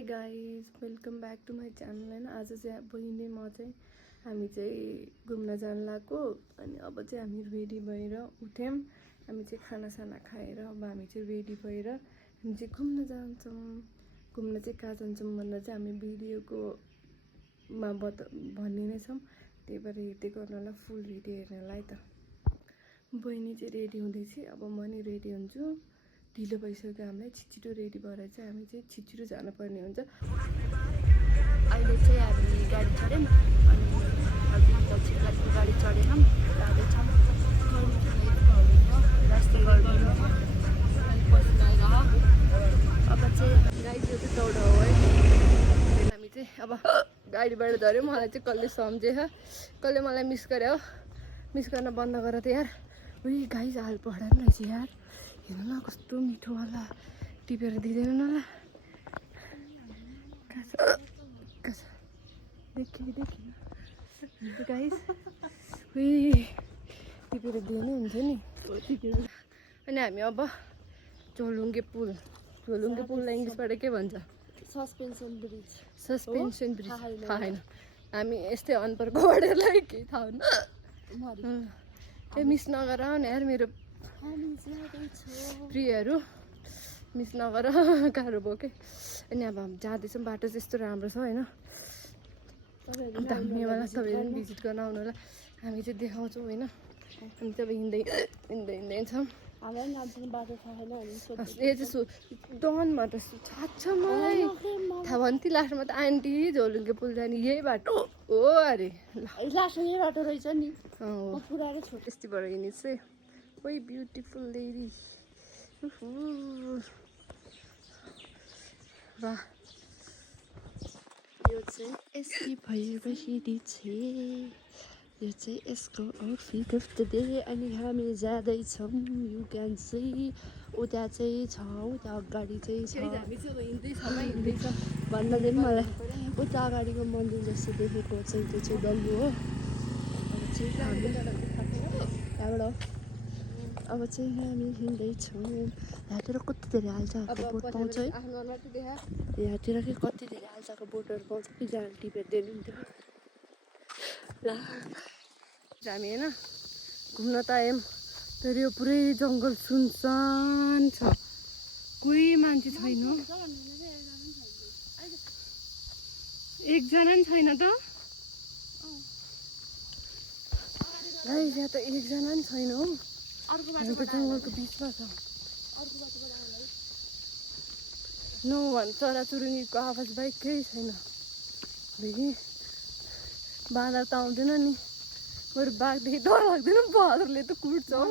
High guys welcome back to my channel होइन। आज चाहिँ बहिनी म चाहिँ हामी चाहिँ घुम्न जानु लाग्यो। अनि अब चाहिँ हामी रेडी भएर उठ्यौँ। हामी चाहिँ खानासाना खाएर अब हामी चाहिँ रेडी भएर हामी चाहिँ घुम्न जान्छौँ। घुम्न चाहिँ कहाँ जान्छौँ भन्दा चाहिँ हामी भिडियोकोमा भन्ने नै छौँ। त्यही भएर हेर्दै गर्नलाई फुल भिडियो हेर्नलाई त। बहिनी चाहिँ रेडी हुँदैछ, अब म नि रेडी हुन्छु। ढिलो भइसक्यो हामीलाई, छिटो रेडी भएर चाहिँ हामी चाहिँ छिटो जानुपर्ने हुन्छ। अहिले चाहिँ हामी गाडी चढ्यौँ अनि पछि गाडी चढेनौँ, जाँदैछौँ। अब चाहिँ गाडी त्यो चाहिँ दौड हो है। हामी चाहिँ अब गाडीबाट झऱ्यो। मलाई चाहिँ कसले सम्झेछ, कसले मलाई मिस गर्यो। मिस गर्न बन्द गर त यार। उही गाई हाल पढाएर रहेछ यार, हेर्नु न कस्तो मिठोवाला टिपेर दिँदैन न ल। देखि गाइस उही टिपेर दिए नै हुन्छ नि। अनि हामी अब झोलुङ्गे पुललाई इङ्ग्लिसबाट के भन्छ? Suspension bridge. सस्पेन्सन ब्रिज थाहा छैन। हामी यस्तै अनपढ वर्डहरूलाई केही थाहा हुन्न। ए मिस नगर न यार मेरो प्रियहरू, मिस नगर गाह्रो भयो के। अनि अब हामी जाँदैछौँ, बाटो चाहिँ यस्तो राम्रो छ होइन। दामीवाला तपाईँहरू पनि भिजिट गर्न आउनु होला। हामी चाहिँ देखाउँछौँ होइन। हामी चाहिँ अब हिँड्दै छौँ। ए चाहिँ डनबाट छाछमै थाहा भयो नि। ती लास्टमा त आन्टी झोलुङ्गे पुल जाने यही बाटो हो अरे। लास्टमा यही बाटो रहेछ नि। पुरानो छोटो यस्तैबाट हिँड्ने चाहिँ ओइ ब्युटिफुल लेडी। वाह, यो चाहिँ यस्तै भइरहेको छ। यो चाहिँ यसको आउटफिट अफ द डे। अनि हामी जाँदैछौँ। यु क्यान सी उता चाहिँ छ, उता अगाडि चाहिँ छ। हामी चाहिँ अब हिँड्दैछौँ। भन्न दिनु मलाई उता अगाडिको मन्दिर जस्तो देखेको चाहिँ त्यो चाहिँ डल्लु हो। अब चाहिँ हामी त्यहाँबाट अब चाहिँ हामी हिँड्दैछौँ। यहाँतिर कति धेरै हाल्चाको बोट पाउँछ है। यहाँतिर के कति धेरै हाल्चाको बोटहरू पाउँछ। पिज्जा टिपेर दिनु नि त्यो ल। हामी होइन घुम्न त आयौँ, तर यो पुरै जङ्गल सुनसान छ, कोही मान्छे छैन। एकजना नि छैन त गाइस, यहाँ त एकजना नि छैन हो। हामी त जङ्गलको बिचमा छ। नभन् चराचुरुङ्गीको आवाज बाहेक केही छैन। देखि बाँदर त आउँदैन नि, बरु बाघदेखि डर लाग्दैन। बाँदरले त कुट्छ हो।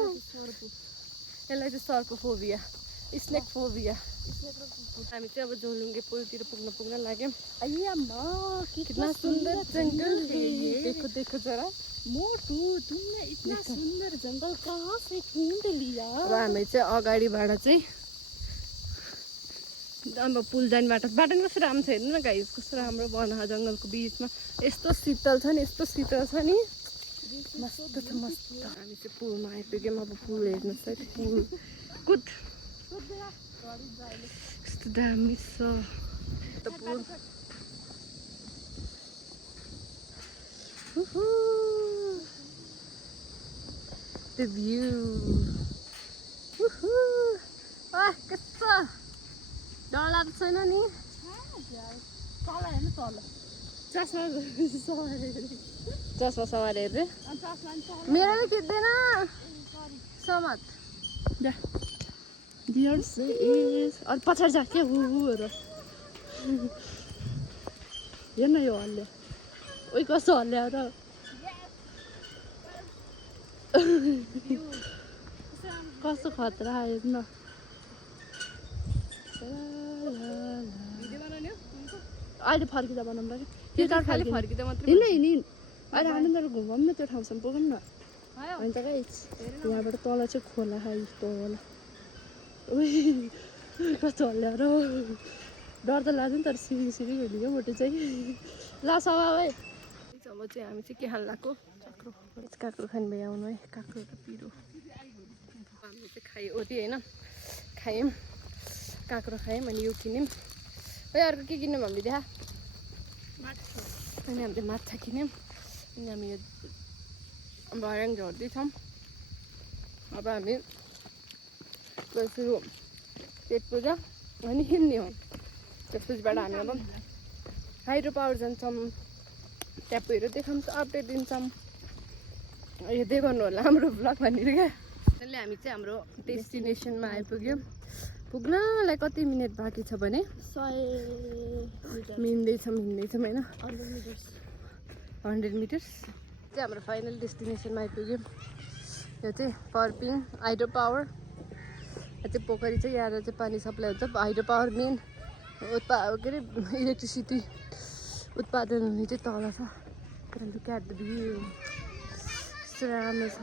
यसलाई चाहिँ सर्पोफोबिया, स्नेक फोबिया। हामी चाहिँ अब झोलुङ्गे पुलतिर पुग्न लाग्यौँ। कितना सुन्दर जङ्गल देखो जरा। मोटू तुमने इतना सुंदर जंगल कहाँ से ढूंढ लिया। अब हामी चाहिँ अगाडिबाट चाहिँ अब पुल जाने बाटो नि कस्तो राम्रो छ। हेर्नु न गाइस, कस्तो राम्रो बनाएको जङ्गलको बिचमा। यस्तो शीतल छ नि, यस्तो शीतल छ नि, मस्त छ मस्त। हामी चाहिँ पुलमा आइपुग्यौँ। अब पुल हेर्नुहोस् है, पुल कुद कस्तो दामी छ त पुल। The view. कस्तो डर लाग्छ छैन नि। चस्मा सवारी हेर्दै मेरो पनि खिच्दैन समात। अनि पछाडि जा के हेर हेर्न यो हल्ले। ओइ कस्तो हल्ल्या र। कस्तो खतरा हेर्न। अहिले फर्किँदा बनाउँ कि फर्किँदा मात्रै हिँड्न अहिले आनन्दहरू घुमाउँ न, त्यो ठाउँसम्म पुगौँ न। होइन त गाइस, यहाँबाट तल चाहिँ खोला खाइ तल। कस्तो हल्ल्या र। डर त लाग्दैन तर सिरी हेर्ने क्या मोटो चाहिँ। ल सभा है। अब चाहिँ हामी चाहिँ के खान लाग्यो? काँक्रो खाने भए आउनु है। काँक्रो र पिरो हामीले चाहिँ खायो ओरी होइन, खायौँ काँक्रो खायौँ। अनि यो किन्यौँ अर्को के किन्यौँ हामीले देखा अनि हामीले माछा किन्यौँ अनि हामी यो भर्याङ झर्दैछौँ अब हामी सुरु पेट पूजा अनि हिँड्ने हो त्यसपछिबाट हामी अब हाइड्रो पावर जान्छौँ त्यहाँ पहिरो देखाउँछ अपडेट दिन्छौँ हेर्दै गर्नु होला हाम्रो ब्लग भनेर क्या त्यसले हामी चाहिँ हाम्रो डेस्टिनेसनमा आइपुग्यौँ पुग्नलाई कति मिनट बाँकी छ भने 100 हिँड्दैछौँ होइन 100 मिटर मिटर्स चाहिँ हाम्रो फाइनल डेस्टिनेसनमा आइपुग्यौँ यो चाहिँ पर्पिङ हाइड्रो पावर यो चाहिँ पोखरी चाहिँ यहाँ चाहिँ पानी सप्लाई हुन्छ हाइड्रो पावर मेन के अरे इलेक्ट्रिसिटी उत्पादन हुने चाहिँ तल छ लुक एट द भ्यू यस्तो राम्रो छ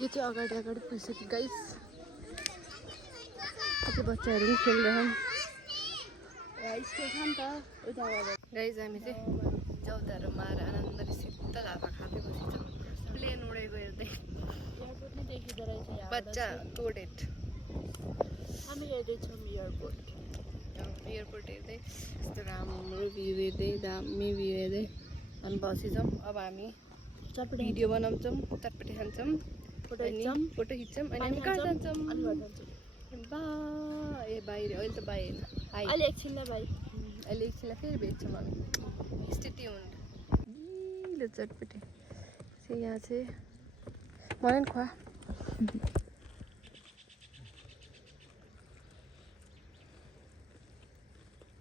यो चाहिँ अगाडि पुगिसक्यो गाइस त्यो बच्चाहरू पनि खेलिरहेछन् गाइस हामी चाहिँ चौतारो मार आनन्दले शीतल हावा खाँदै बसिन्छौँ प्लेन उडेको हेर्दै बच्चा टोडेड हामी हेर्दैछौँ एयरपोर्ट हेर्दै यस्तो राम्रो भ्यू हेर्दै दामी भ्यू हेर्दै हामी बसिन्छौँ अब हामी भिडियो बनाउँछौँ चटपटी खान्छौँ फोटो खिच्छौँ अनि हामी कहाँ जान्छौँ बा ए बाहिर अहिले त बाहिर होइन अहिले एकछिनलाई फेरि भेट्छौँ हामी स्टे ट्युन्ड चटपटी चाहिँ यहाँ चाहिँ मलाई नि खुवा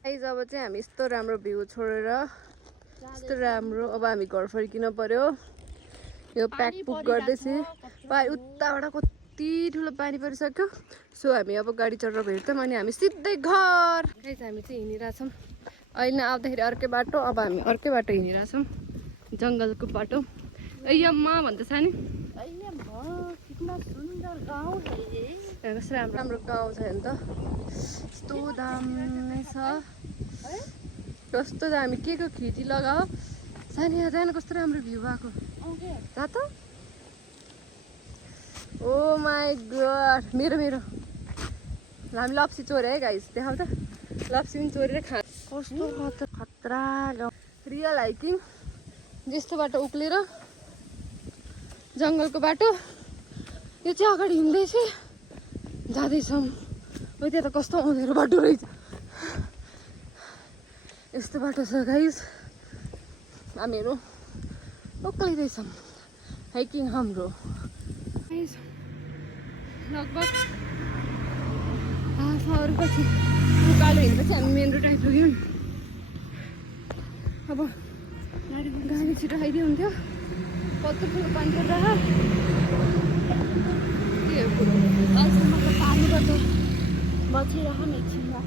अब चाहिँ हामी यस्तो राम्रो भ्यू छोडेर यस्तो राम्रो अब हामी घर फर्किन पर्यो यो प्याक पुक गर्दैछु उताबाट कति ठुलो पानी परिसक्यो सो हामी अब गाडी चढेर भेट्छौँ अनि हामी सिधै घर हामी चाहिँ हिँडिरहेछौँ अहिले आउँदाखेरि अर्कै बाटो अब हामी अर्कै बाटो हिँडिरहेछौँ जङ्गलको बाटो यम्मा भन्दैछ नि कस्तो राम्रो गाउँ छ नि त यस्तो दामी छ कस्तो दामी के को खिची लगाऊ सानी जान कस्तो राम्रो भ्यू भएको जा त ओ माई गड मेरो हामी लप्सी चोरे है गाइस देखाउ त लप्सी पनि चोरेर खा कस्तो खतरा गाउँ रियल हाइकिङ यस्तो बाटो उक्लेर जङ्गलको बाटो यो चाहिँ अगाडि हिँड्दैछ जाँदैछौँ हो त्यहाँ त कस्तो अँधेरो बाटो रहेछ यस्तो बाटो छ गाइस हामीहरू उक्लिँदैछौँ हाइकिङ हाम्रो लगभग हाफ आवरपछि उकालो हिँडेपछि हामी मेन रोड आइपुग्यौँ अब गाडी छिटो खाइदियो हुन्थ्यो कत्रो ठुलो पानी परिरहेको पानीबाट बचिरहँ एकछिनमा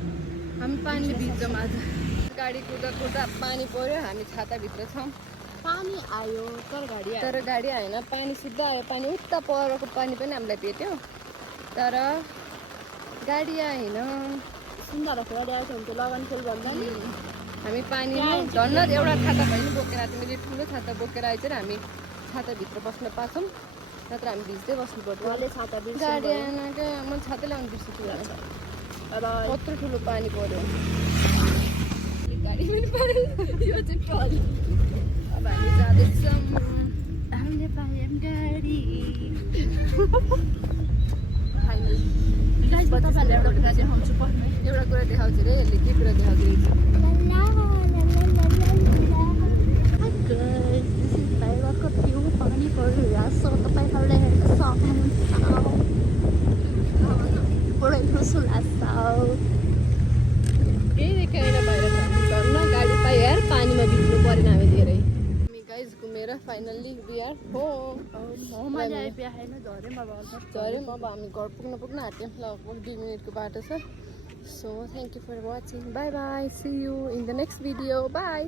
हामी पानीले भिज्छौँ आज गाडी कुदा पानी पर्यो हामी छाताभित्र छौँ पानी आयो तर गाडी आएन पानी सिधा आयो पानी उता परको पानी पनि हामीलाई भेट्यो तर गाडी आएन सुन्दर गाडी आउँछ भने लगन खेल भन्दा नि हामी पानी झन् एउटा छाता भयो नि बोकेर आएको मैले ठुलो छाता बोकेर आएछ हामी छाताभित्र बस्न पाछौँ नत्र हामी भिज्दै बस्नु पर्छ गाडी आएन क्या म छाता ल्याउनु बिर्सेछु कत्रो ठुलो पानी पर्यो गाडी पनि पर्यो यो चाहिँ ट्रली अब हामी जाँदैछौँ हामीले पायौँ गाडी एउटा कुरा देखाउँछु रे यसले के कुरा देखाउँछ बाहिरको भ्यू पानी परिरहेछ तपाईँहरूले हेर्न सक्नुहुन्छ पुरै खुसु लाग्छ केही देखाएन बाहिर झन् गाडी पायो यार पानीमा भिज्नु परेन हामी धेरै हामी गाइस घुमेर फाइनल्ली वी आर होम झऱ्यौँ अब हामी घर पुग्न आँट्यौँ लगभग 2 मिनटको बाटो छ so thank you for watching bye bye see you in the next video by